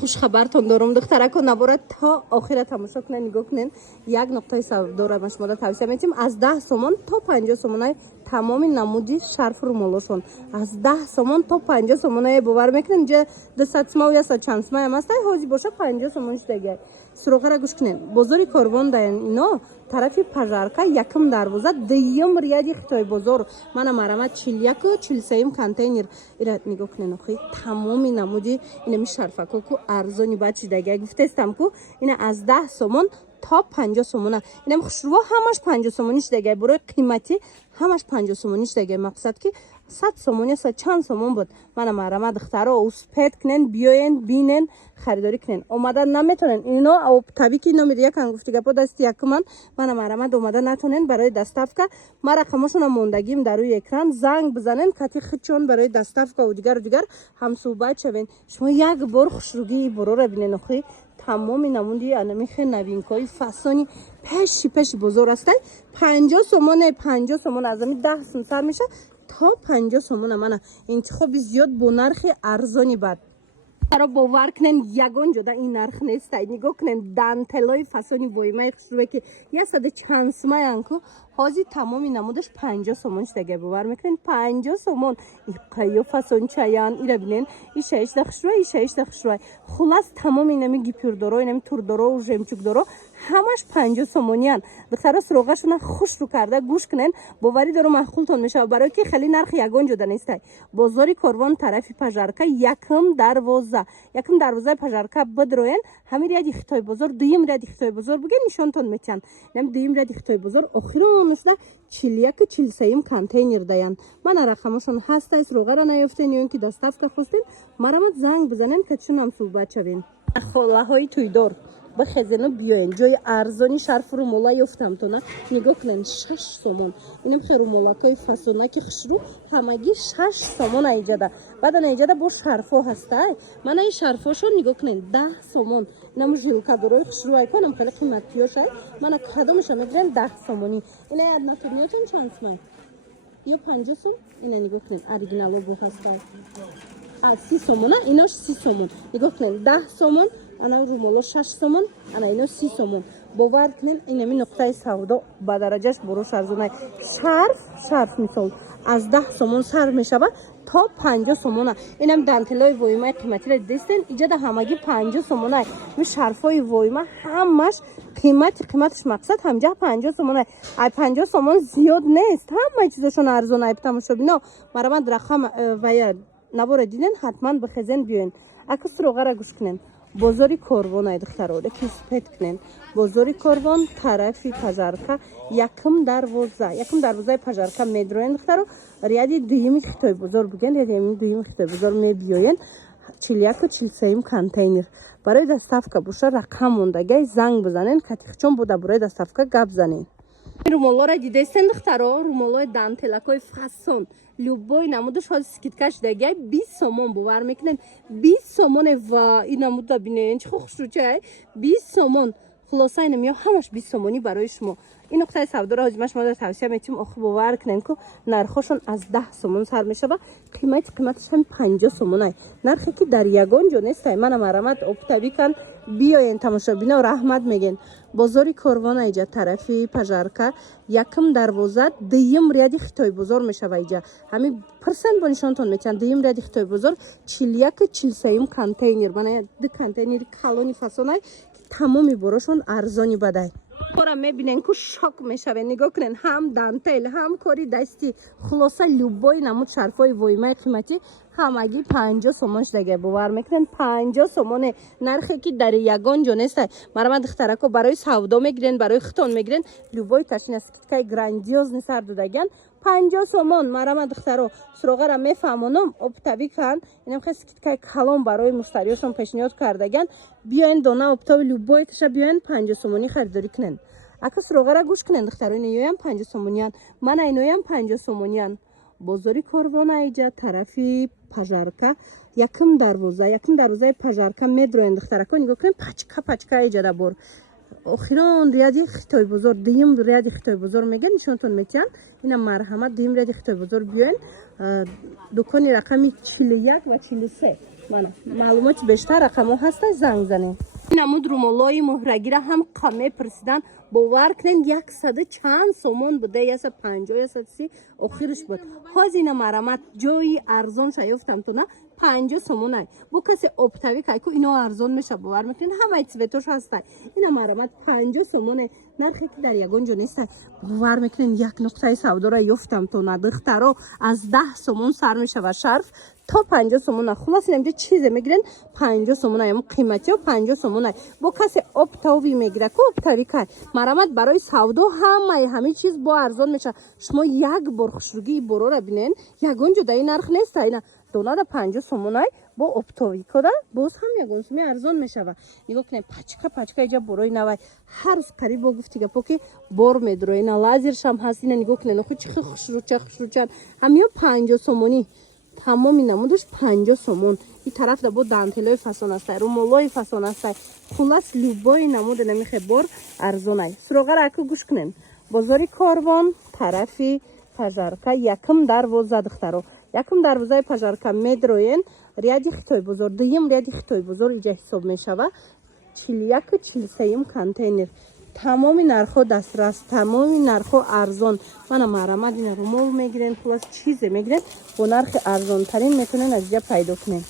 хушхабартон дорум духтарако набора то охира тамошо кунен нигоҳ кунен. Як нуқтаи савдора ма шуморо тавсия метим аз 10 сомон то 50 сомонаи тамоми намуди шарф румолошон аз 10 сомон то 50 сомонаи бовар мекунен ҷа 200 сомон я чанд сомон ам аст ҳози боша 50 сомон штега суроғара гӯш кунен. Бозори Корвон даён ино тарафи пажарка якм дарвоза дуюм рияди Хитой бозор мана марамат 41 43 контейнер ира нигоҳ кунен. охи тамоми намуди инами шарфако ку арзони бачи дага гуфтестам ку ина аз 10 сомон то 50 сомона инам хушруво ҳамаш 50 сомониш дага барои қимати ҳамаш 50 сомониш дага мақсад ки 100 сомон я чанд сомон буд мана марама духтаро успед кунен биёен бинен харидорӣ кунен омада наметонен ино табики номер 1 гуфти гапо дасти якман мана марама омада натонен барои доставка ма рақамошона мондагим дар рӯи экран занг бизанен кати хичон барои доставка у дигар ҳамсӯҳбат шавен. шумо як бор хушругии борора бинен. охи тамоми намуди анамихе новинкои фасони пеши бозор аст 50 сомон аз ами 10 сом сар меша то 50 сомон мана интихоби зиёд бо нархи арзони бад таро бовар кунен ягон ҷода ин нарх нест. нигоҳ кунен дантелои фасони воимаи хушрӯе ки я сади чанд сомаян ку ҳози тамоми намудаш 50 сомон штага бовар мекунен 50 сомон иқайо фасон чаян ира бинен ишаишда хушрӯе хулас тамоми нами гипюрдоро инами турдоро у жемчугдоро ҳамаш 50 сомониян. духтаро суроғашона хушрӯ карда гӯш кунен боварӣ доро маъқултон мешавад барое ки хеле нархи ягон ҷода нестай. бозори Корвон тарафи пажарка якм дарвозаи пажарка бидроен ҳамин ряди Хитой бозор дуюм ряди Хитой бозор буген нишонтон метиҳанд. инам дуюм ряди Хитой бозор охирон шуда 41 43 контейнер даян мана рақамошон ҳастай суроғара наёфтен ё ин ки доставка хостен марамат занг бизанен катишон ҳам суҳбат шавен. холаҳои туйдор бихезену биёен ҷои арзони шарфу румола ёфтамтона нигоҳ кунен 6 сомон инам хе румолакои фасонаки хушрӯ ҳамагӣ 6 сомон аиҷада баъдан аиҷада бо шарфо ҳастай мана ин шарфошо нигоҳ кунен 10 сомон инам жилкадорои хушрӯ айконам хеле қиматиёша мана кадомеша мегирен 10 сомони ина натурниётон чанд сомон ё 50 сом ина нигоҳ кунен оригинало бо ҳастай 30 сомона инош 30 сомон нигоҳ кунен 10 сомон ана румоло 6 сомон ана ино 30 сомон бовар кунен инами нуқтаи савдо ба дараҷаш борош арзонай шарф мисол аз 10 сомон сар мешава то 50 сомона инам дантелои воимаи қиматиро дидестен иҷада ҳамагӣ 50 сомонай ми шарфои воима ҳамаш қиматиш мақсад ҳамҷа 50 сомонай ай 50 сомон зиёд нест ҳамаи чизошон арзонай тамошобино марамад рақам вая набора диден ҳатман бихезен биёен. ака суроғара гӯш кунен. бозори Корвон ай духтарода ки спед кунен. бозори Корвон тарафи пажарка якм дарвозаи пажарка медроен духтаро ряди дуюми Хитой бозор буген ряди дуюми Хитой бозор мебиёен 41 43 контейнер барои доставка боша рақам мондагай занг бизанен катихчон буда барои доставка гап занен. румолора дидестен духтаро румолои дантелакои фасон любой намудаш ҳози скидкаш дагай 20 сомон бовар мекунен 20 сомон ва ин намуда бинен чӣ хушрӯчай 20 сомон хулоса инам ё ҳамаш 20 сомонӣ барои шумо. ин нуқтаи савдоро ҳози ма шуморо тавсия метим охи бовар кунен ку нархошон аз 10 сомон сар мешава қиматаш ҳам 50 сомонай нархе ки дар ягон ҷо нестай мана марамат оптабикан биёен тамошобино раҳмат меген. бозори Корвон аиҷа тарафи пажарка якм дарвоза дуюм ряди Хитой бозор мешава иҷа ҳамин персент бо нишонтон метиҳанд дуюм ряди Хитой бозор 41 43 контейнер мана ду контейнери калони фасонай тамоми борошон арзони бадай бора мебинен ку шок мешавен. нигоҳ кунен ҳам дантел ҳам кори дастӣ хулоса любой намуд шарфои воимаи қиматӣ ҳамагӣ 50 сомон шудага бовар мекунен 50 сомоне нархе ки дар ягон ҷо нестай марама духтарако барои савдо мегирен барои хитон мегирен любой кашина скидкаи грандиозни сар додаган 50 сомон марама духтаро суроғара мефаҳмонам оптабикан инам хе скидкаи калон барои муштариёшон пешниҳод кардаган биёен дона оптоби любой каша биёен 50 сомонӣ харидорӣ кунен. ака суроғара гӯш кунен духтаро иноям 50 сомониян мана иноям 50 сомониян. бозори Корвон аиҷа тарафи пажарка якм дарвозаи пажарка медроен духтарако нигоҳ кунен пачка аиҷада бор охирон ряди Хитой бозор дуюм ряди Хитой бозор меган нишонтон метиҳанд ина марҳамат дуюм ряди Хитой бозор биёен дукони рақами 41 ва 43 بله معلومات بیشتر رقم هست زنگ زنیم. نمود رومالای مهرگی را هم کمه پرسیدن باور کنین 100 چند سومون بوده یا 50 یا 30 آخرش بود. هزینه مرمت جایی ارزان شایفتم تو نه 50 سومونه. بو کسی اپتاوی که اینا ارزان میشه باور میکنین همه چیزش هسته. اینا مرمت 50 سومونه. نرخی که در یگان جو نیست باور میکنین یک نقطه سودا را یفتم تو نه دخترا از 10 سومون سر میشه و شرف تا 50 سومونه. خلاص اینجا چیزی میگیرن 50 سومونه هم قیمتی و 50 سومونه. با کسی اپتاوی میگیره که اپتاوی که مرمت برای سودا همه چیز با ارزان میشه. شما یک بار خوشروگی برو را بینین یگان جو دای نرخ نیست. اینا دونا را 50 سومونه با اپتاوی کده باز هم یگان سومی ارزان میشه. و نگاه کنین پچکا اینجا بروی نوای هر روز قریب با گفتی که پاکی بار میدره. اینا لازرش هم هست. اینا نگاه کنین خود چه خوشروچن همین 50 سومونی تمامی نمودش 50 سومون. این طرف دا بود دانتلای فسون است رومالای فسون است. خلاص لوبای نمود نمیخه بار ارزانه. سراغ را اکو گوش کنین بازاری کاروان طرفی پژارکا یکم دروازه دخترو یکم دروازه پژارکا میدروین ریادی خطای بزرگ دویم ریادی خطای بزرگ اینجا حساب میشوه 41 و 43 کانتینر. تمامی نرخو دسترس تمامی نرخو ارزان. من مرمت این رومال میگیرین خلاص چیز میگیرین با نرخ ارزان ترین میتونین از اینجا پیدا کنین.